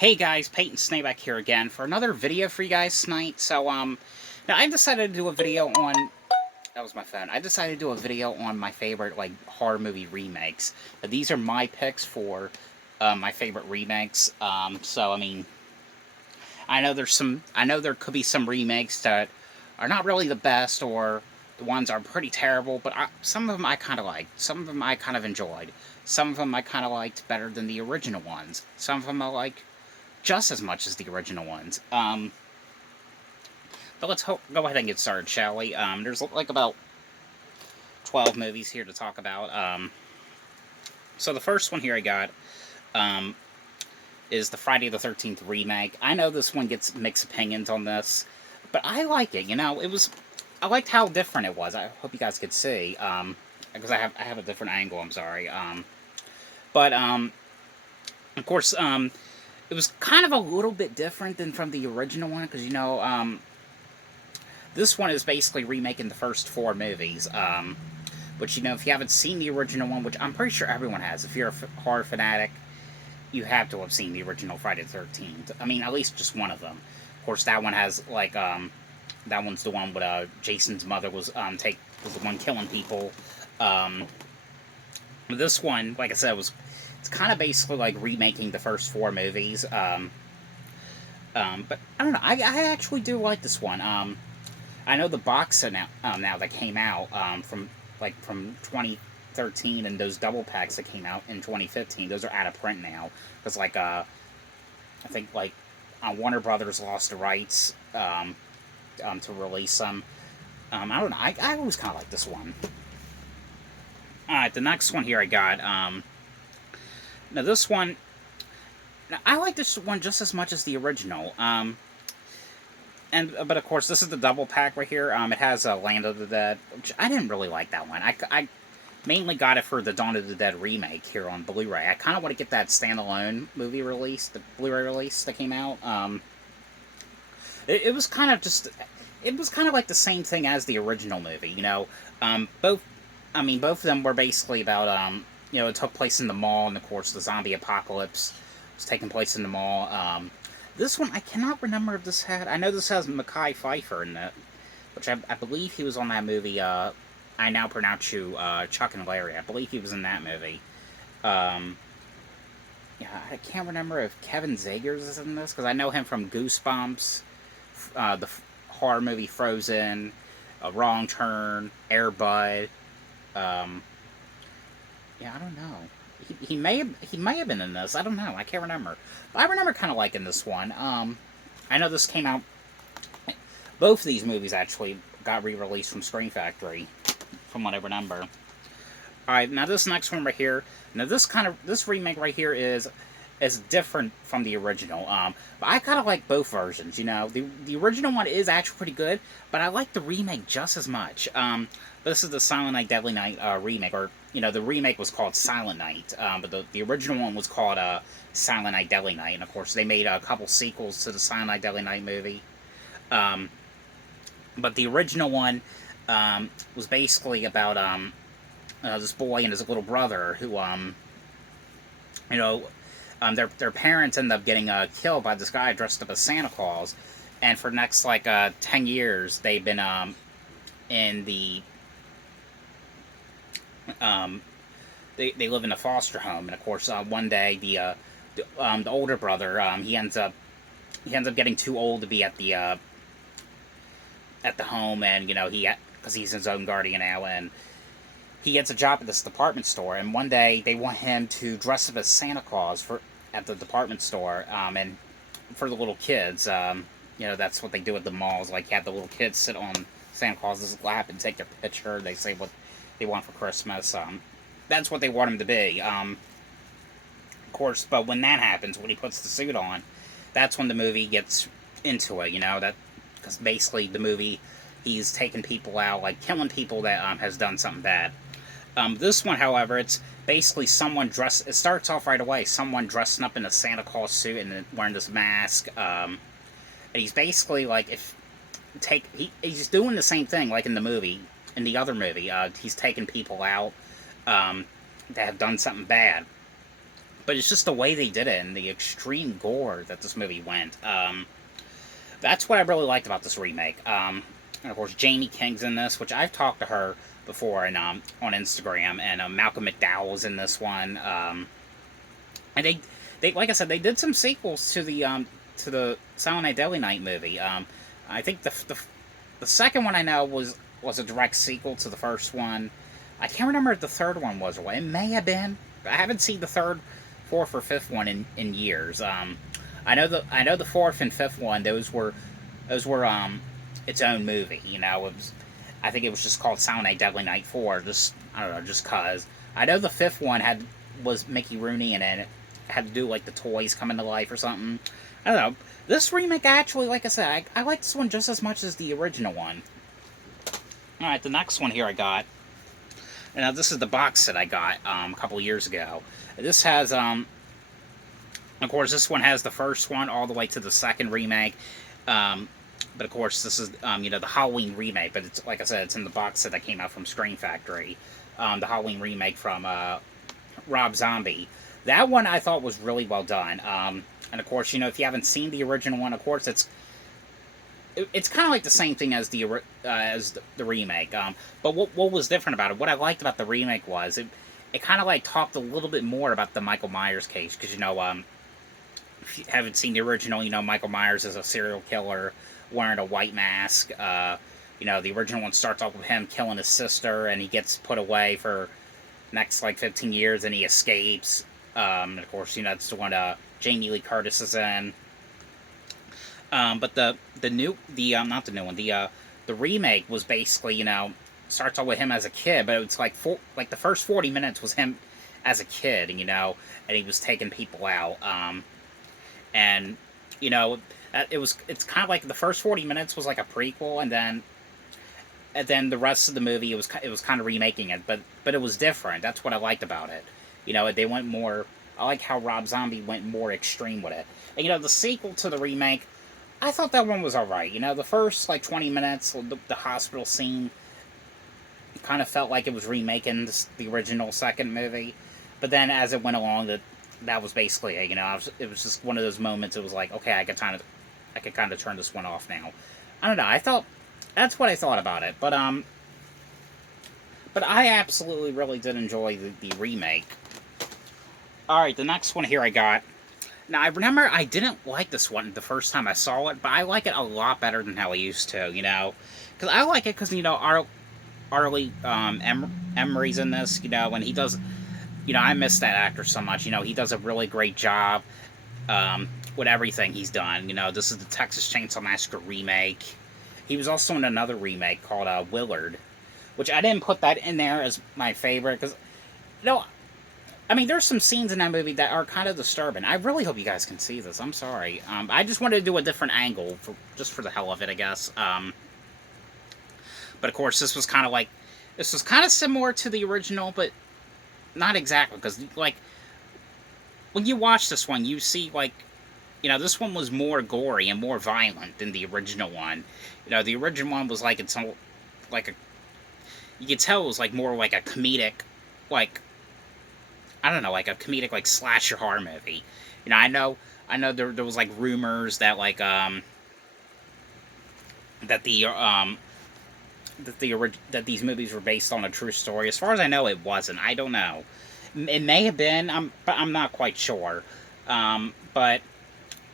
Hey guys, Peyton Snakeback here again for another video for you guys tonight. Now I decided to do a video on, that was my phone, I decided to do a video on my favorite, horror movie remakes. Now, these are my picks for my favorite remakes. I know there could be some remakes that are not really the best, or the ones are pretty terrible, but some of them I kind of liked. Some of them I kind of enjoyed. Some of them I kind of liked better than the original ones. Some of them I like just as much as the original ones. But let's go ahead and get started, shall we? There's like about 12 movies here to talk about. So the first one here I got is the Friday the 13th remake. I know this one gets mixed opinions on this, but I like it. I liked how different it was. I hope you guys could see, because I have a different angle. I'm sorry. But of course, it was kind of a little bit different than from the original one, because, this one is basically remaking the first four movies. Which, if you haven't seen the original one, which I'm pretty sure everyone has, if you're a horror fanatic, you have to have seen the original Friday the 13th. I mean, at least just one of them. Of course, that one has, that one's the one with, Jason's mother was the one killing people. This one, like I said, it's kind of basically like remaking the first four movies. But I don't know. I actually do like this one. I know the box set now that came out from 2013, and those double packs that came out in 2015. Those are out of print now because I think Warner Brothers lost the rights to release them. I don't know. I always kind of like this one. Alright, the next one here I got. Now this one, I like this one just as much as the original. But of course, this is the double pack right here. It has Land of the Dead, which I didn't really like that one. I mainly got it for the Dawn of the Dead remake here on Blu-ray. I kind of want to get that standalone movie release, the Blu-ray release that came out. It was kind of like the same thing as the original movie. Both of them were basically about it took place in the mall, and of course the zombie apocalypse was taking place in the mall. This one, I cannot remember if this had... I know this has Mekhi Phifer in it, which I believe he was on that movie, I Now Pronounce You, Chuck and Larry. I believe he was in that movie. Yeah, I can't remember if Kevin Zegers is in this, because I know him from Goosebumps, the horror movie Frozen, Wrong Turn, Air Bud. Yeah, I don't know. He may have been in this. I don't know. I can't remember. But I remember kind of liking this one. I know this came out. Both of these movies actually got re-released from Scream Factory, from what I remember. All right, now this next one right here. Now this remake right here is different from the original. But I kind of like both versions. The original one is actually pretty good, but I like the remake just as much. This is the Silent Night, Deadly Night remake, or the remake was called Silent Night, but the original one was called Silent Night, Deadly Night, and of course they made a couple sequels to the Silent Night, Deadly Night movie. But the original one was basically about this boy and his little brother who their parents end up getting killed by this guy dressed up as Santa Claus, and for the next 10 years they've been in the they live in a foster home, and of course one day the older brother he ends up getting too old to be at the home, and because he's his own guardian now, and he gets a job at this department store, and one day they want him to dress up as Santa Claus at the department store, and for the little kids. That's what they do at the malls. Have the little kids sit on Santa Claus's lap and take their picture. They say what they want for Christmas. That's what they want him to be. Of course, but when that happens, when he puts the suit on, that's when the movie gets into it. Because basically the movie, he's taking people out, killing people that has done something bad. This one, however, it's basically someone dressed... It starts off right away. Someone dressing up in a Santa Claus suit and wearing this mask. And he's basically, he's doing the same thing, in the movie. In the other movie, he's taking people out that have done something bad. but it's just the way they did it and the extreme gore that this movie went. That's what I really liked about this remake. And of course, Jamie King's in this, which I've talked to her before and on Instagram, and Malcolm McDowell was in this one. And they like I said, they did some sequels to the Silent Night Deadly Night movie. I think the second one I know was a direct sequel to the first one. I can't remember if the third one was or what. It may have been. I haven't seen the third, fourth, or fifth one in years. I know the fourth and fifth one. Those were its own movie. I think it was just called Silent Night Deadly Night 4. Just I don't know, just cause. I know the fifth one was Mickey Rooney in it. It had to do like the toys coming to life or something. I don't know. This remake actually, like I said, I like this one just as much as the original one. All right, the next one here I got. And now this is the box set I got a couple years ago. This has of course, this one has the first one all the way to the second remake. But of course, this is the Halloween remake. But it's like I said, it's in the box set that came out from Scream Factory. The Halloween remake from Rob Zombie. That one I thought was really well done. And of course, if you haven't seen the original one, of course it's kind of like the same thing as the remake. But what was different about it? What I liked about the remake was it kind of like talked a little bit more about the Michael Myers case, because if you haven't seen the original, Michael Myers is a serial killer wearing a white mask. The original one starts off with him killing his sister, and he gets put away for next like 15 years, and he escapes. And of course, that's the one Jamie Lee Curtis is in. But the not the new one, the remake was basically, starts off with him as a kid, but it's like the first 40 minutes was him as a kid, and he was taking people out. And it's kind of like the first 40 minutes was like a prequel, and then the rest of the movie it was kind of remaking it, but it was different. That's what I liked about it. They went more. I like how Rob Zombie went more extreme with it. And the sequel to the remake, I thought that one was alright. The first like 20 minutes, the hospital scene, kind of felt like it was remaking the original second movie. But then as it went along, that was basically it. It was just one of those moments. It was like, okay, I could kind of turn this one off now. I don't know. That's what I thought about it. But I absolutely really did enjoy the remake. Alright, the next one here I got. Now, I remember I didn't like this one the first time I saw it, but I like it a lot better than how I used to, Because I like it because, Arlie Emery's in this, when he does... I miss that actor so much. He does a really great job with everything he's done. This is the Texas Chainsaw Massacre remake. He was also in another remake called Willard, which I didn't put that in there as my favorite, because, there's some scenes in that movie that are kind of disturbing. I really hope you guys can see this. I'm sorry. I just wanted to do a different angle, just for the hell of it, I guess. But of course, this was kind of similar to the original, but not exactly, because, like, when you watch this one, you see, like, this one was more gory and more violent than the original one. The original one was, like, you could tell it was, like, more like a comedic, like, I don't know, like a comedic, like, slasher horror movie. I know there was, like, rumors that, like, that these movies were based on a true story. As far as I know, it wasn't. I don't know. It may have been, but I'm not quite sure. But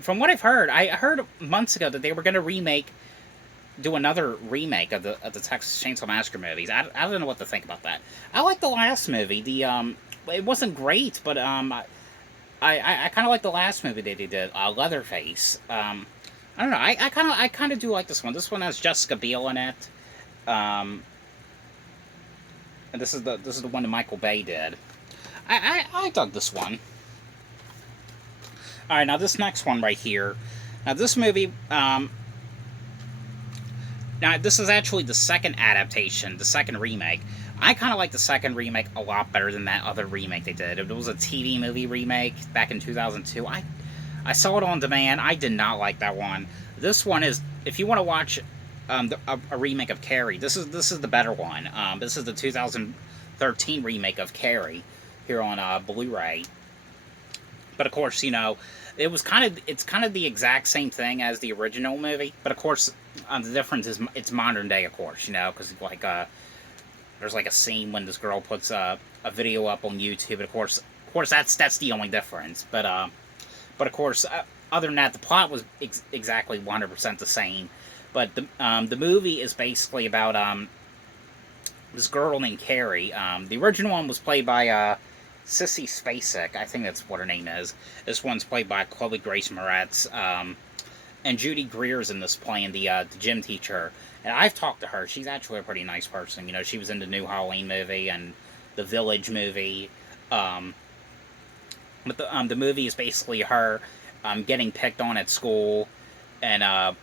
from what I've heard, I heard months ago that they were going to do another remake of the Texas Chainsaw Massacre movies. I don't know what to think about that. I like the last movie. It wasn't great, but I kind of like the last movie they did, Leatherface. I don't know. I kind of do like this one. This one has Jessica Biel in it. And this is the one that Michael Bay did. I dug this one. All right, now this next one right here. Now this movie. Now this is actually the second adaptation, the second remake. I kind of like the second remake a lot better than that other remake they did. It was a TV movie remake back in 2002. I saw it on demand. I did not like that one. This one is, if you want to watch a remake of Carrie, this is the better one. This is the 2013 remake of Carrie here on Blu-ray. But of course, it's kind of the exact same thing as the original movie. But of course, the difference is it's modern day, of course, because like there's like a scene when this girl puts a video up on YouTube. And of course, that's the only difference. But of course, other than that, the plot was exactly 100% the same. But the movie is basically about this girl named Carrie. The original one was played by Sissy Spacek. I think that's what her name is. This one's played by Chloe Grace Moretz. And Judy Greer's in this playing the gym teacher. And I've talked to her. She's actually a pretty nice person. She was in the new Halloween movie and the Village movie. But the movie is basically her getting picked on at school, and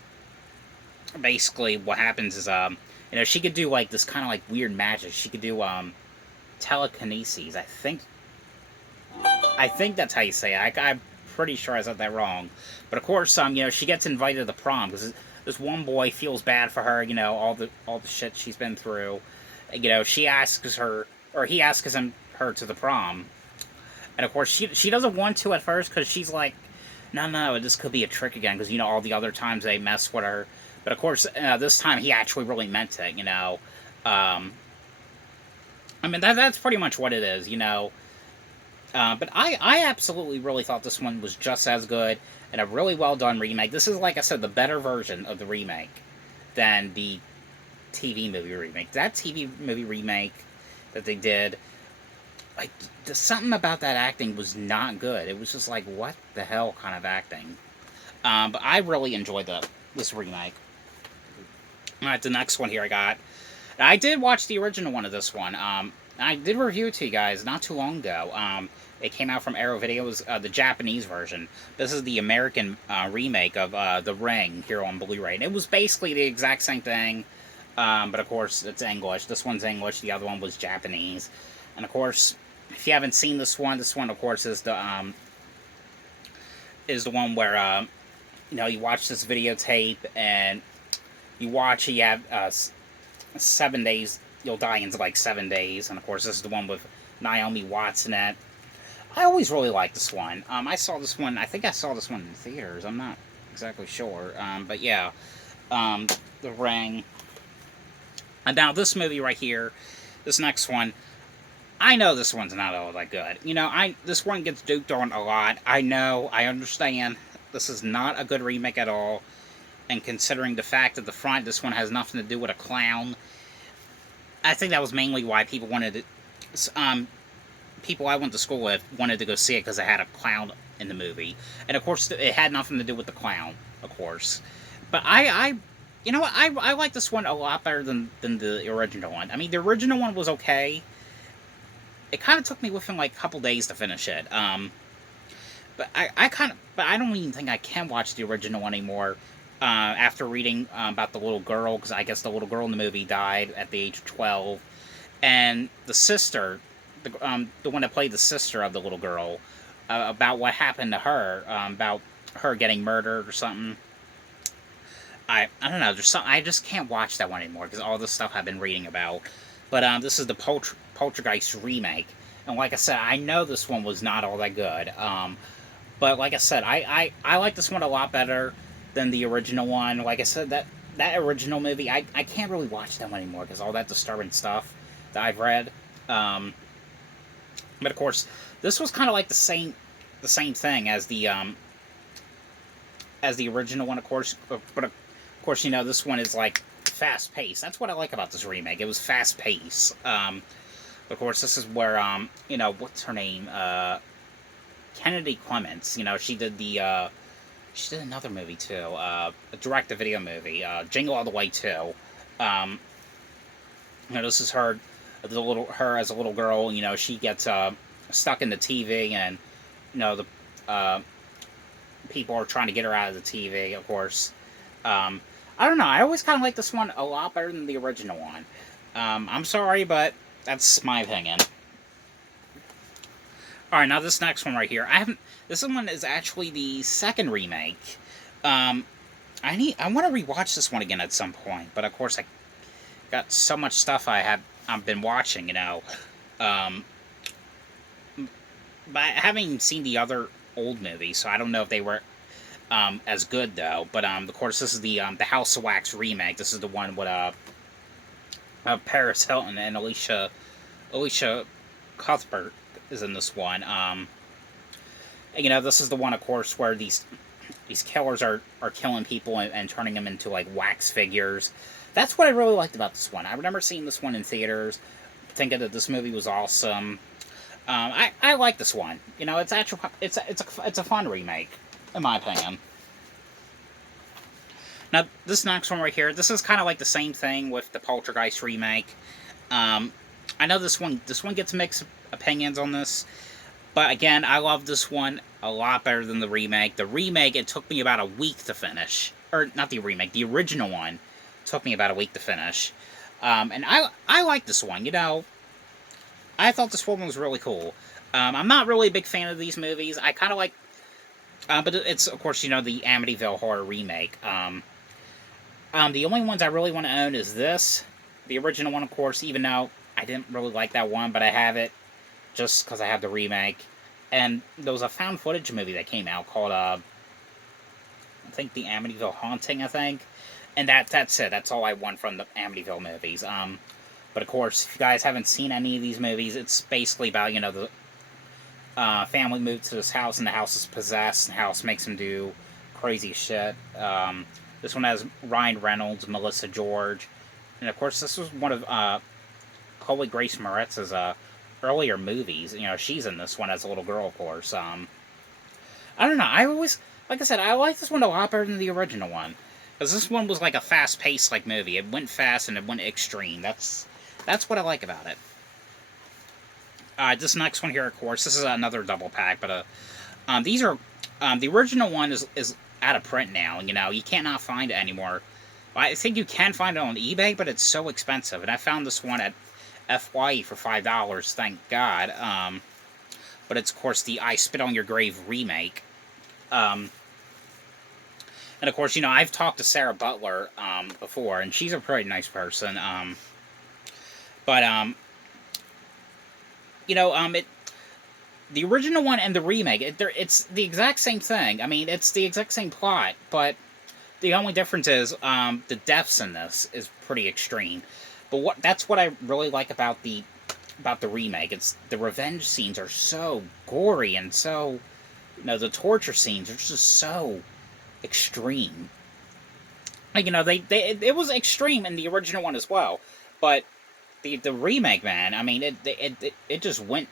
basically what happens is she could do like this kind of like weird magic. She could do telekinesis. I think that's how you say it. I'm pretty sure I said that wrong. But of course, she gets invited to the prom because this one boy feels bad for her. All the shit she's been through. She asks her, or he asks her to the prom. And of course, she doesn't want to at first because she's like, no, this could be a trick again. Because, all the other times they mess with her. But of course, this time he actually really meant it, that's pretty much what it is, But I absolutely really thought this one was just as good and a really well done remake. This is, like I said, the better version of the remake than the TV movie remake. That TV movie remake that they did, like, something about that acting was not good. It was just like, what the hell kind of acting? But I really enjoyed this remake. Alright, the next one here I got. I did watch the original one of this one. I did review it to you guys not too long ago. It came out from Arrow Video. It was the Japanese version. This is the American remake of The Ring here on Blu-ray. And it was basically the exact same thing. But of course, it's English. This one's English. The other one was Japanese. And of course, if you haven't seen this one of course is the one where you watch this videotape and you watch it. You have 7 days. You'll die in like 7 days, and of course this is the one with Naomi Watts in it. I always really liked this one. I saw this one. I think I saw this one in theaters. I'm not exactly sure, but yeah, The Ring. And now this movie right here, this next one. I know this one's not all that good. This one gets duped on a lot. I know, I understand. This is not a good remake at all. And considering the fact that the front, this one has nothing to do with a clown. I think that was mainly why people wanted it. People I went to school with wanted to go see it because it had a clown in the movie. And of course, it had nothing to do with the clown, of course. But I like this one a lot better than the original one. I mean, the original one was okay. It kind of took me within like a couple days to finish it. But I don't even think I can watch the original one anymore. After reading about the little girl, because I guess the little girl in the movie died at the age of 12, and the sister, the one that played the sister of the little girl, about what happened to her, about her getting murdered or something. I don't know. There's some, I just can't watch that one anymore because all the stuff I've been reading about. But this is the Poltergeist remake, and like I said, I know this one was not all that good. But like I said, I like this one a lot better than the original one. Like I said, that original movie, I can't really watch that one anymore because all that disturbing stuff that I've read. But of course, this was kind of like the same thing as the original one, of course. But of course, this one is like fast paced. That's what I like about this remake. It was fast paced. Of course, this is where what's her name? Kennedy Clements. She did the. She did another movie too, a direct-to-video movie, Jingle All the Way 2. This is her as a little girl. She gets stuck in the TV, and the people are trying to get her out of the TV. Of course, I don't know. I always kind of like this one a lot better than the original one. I'm sorry, but that's my opinion. All right, now this next one right here. This one is actually the second remake. I want to rewatch this one again at some point, but of course I got so much stuff I've been watching, But having seen the other old movies, so I don't know if they were as good though. But of course, this is the House of Wax remake. This is the one with Paris Hilton and Alicia Cuthbert is in this one. This is the one, of course, where these killers are killing people and turning them into like wax figures. That's what I really liked about this one. I remember seeing this one in theaters, thinking that this movie was awesome. I like this one. It's actually it's a fun remake, in my opinion. Now this next one right here, this is kind of like the same thing with the Poltergeist remake. I know this one gets mixed opinions on this, but again, I love this one a lot better than the remake. The remake, it took me about a week to finish, or not the remake, the original one took me about a week to finish. And I like this one. I thought this one was really cool. I'm not really a big fan of these movies. I kind of like, but it's of course the Amityville Horror remake. The only ones I really want to own is this, the original one, of course. Even though I didn't really like that one, but I have it just because I have the remake. And there was a found footage movie that came out called I think the Amityville Haunting, I think. And that's it. That's all I want from the Amityville movies. But of course, if you guys haven't seen any of these movies, it's basically about the family moved to this house and the house is possessed. And the house makes them do crazy shit. This one has Ryan Reynolds, Melissa George, and of course this was one of Chloe Grace Moretz's earlier movies. She's in this one as a little girl, of course. I don't know. Like I said, I like this one a lot better than the original one. Because this one was like a fast-paced like movie. It went fast and it went extreme. That's what I like about it. This next one here, of course, this is another double pack, but these are the original one is out of print now. You cannot find it anymore. I think you can find it on eBay, but it's so expensive. And I found this one at FYE for $5, thank God. But it's, of course, the I Spit on Your Grave remake. And, of course, I've talked to Sarah Butler before, and she's a pretty nice person. The original one and the remake, it's the exact same thing. I mean, it's the exact same plot, but the only difference is the deaths in this is pretty extreme. But that's what I really like about the remake. It's the revenge scenes are so gory and so, the torture scenes are just so extreme. Like, it was extreme in the original one as well, but the remake, man, I mean, it just went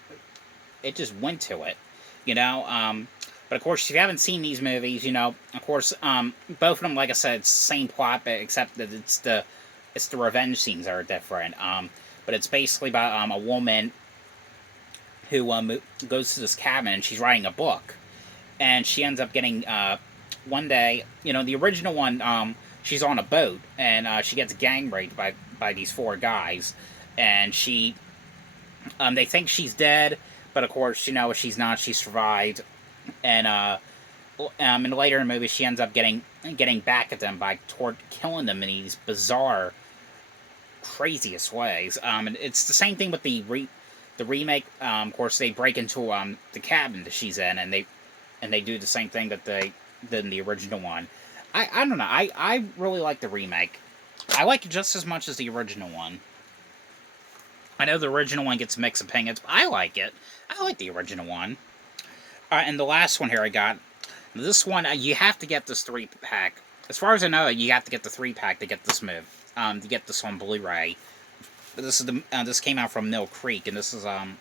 to it, But of course, if you haven't seen these movies, of course, both of them, like I said, it's the same plot, but except that it's the revenge scenes that are different. But it's basically about a woman who goes to this cabin and she's writing a book, and she ends up getting one day, the original one, she's on a boat and she gets gang raped by these four guys, and they think she's dead. But of course, she's not. She survived, and later in the movie, she ends up getting back at them by killing them in these bizarre, craziest ways. And it's the same thing with the remake. Of course, they break into the cabin that she's in, and they do the same thing that they did in the original one. I don't know. I really like the remake. I like it just as much as the original one. I know the original one gets mixed opinions, but I like it. I like the original one. And the last one here I got. This one, you have to get this 3-pack. As far as I know, you have to get the 3-pack to get this movie. To get this on Blu-ray. This came out from Mill Creek, and this is and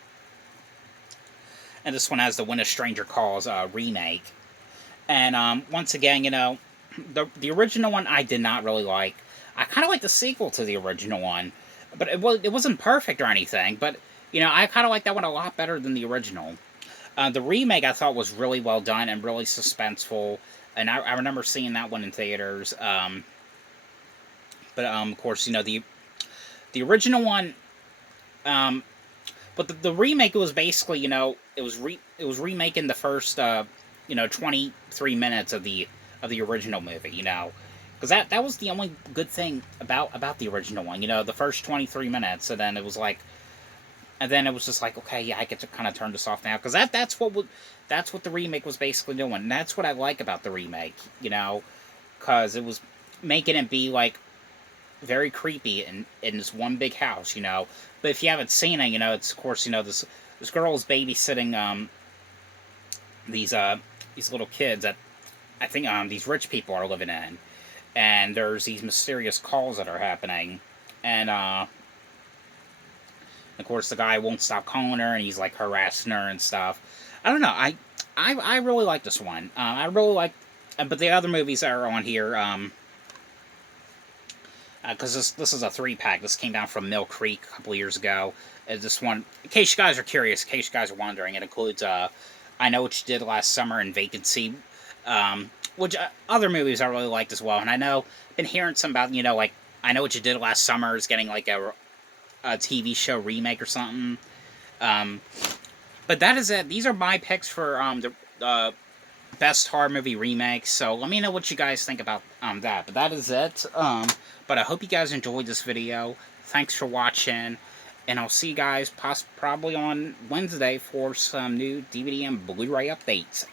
this one has the When a Stranger Calls remake. And once again, the original one I did not really like. I kind of like the sequel to the original one. But it wasn't perfect or anything, but, I kind of like that one a lot better than the original. The remake I thought was really well done and really suspenseful, and I remember seeing that one in theaters. Of course, the original one, but the remake was basically, it was remaking the first, 23 minutes of the original movie, Because that was the only good thing about the original one, the first 23 minutes, and then it was like, and then it was just like, okay, yeah, I get to kind of turn this off now, because that's what the remake was basically doing. And that's what I like about the remake, because it was making it be like very creepy in this one big house, But if you haven't seen it, it's of course, this girl is babysitting these these little kids that I think these rich people are living in, and there's these mysterious calls that are happening, and of course the guy won't stop calling her, and he's like harassing her and stuff. I don't know. I really like this one. I really like, but the other movies that are on here, because this is a 3-pack. This came down from Mill Creek a couple of years ago. This one, in case you guys are curious, in case you guys are wondering, it includes I Know What You Did Last Summer and Vacancy, which other movies I really liked as well. And I know I've been hearing some about, like I Know What You Did Last Summer is getting like a TV show remake or something. But that is it. These are my picks for the best horror movie remakes. So let me know what you guys think about that. But that is it. But I hope you guys enjoyed this video. Thanks for watching. And I'll see you guys probably on Wednesday for some new DVD and Blu-ray updates.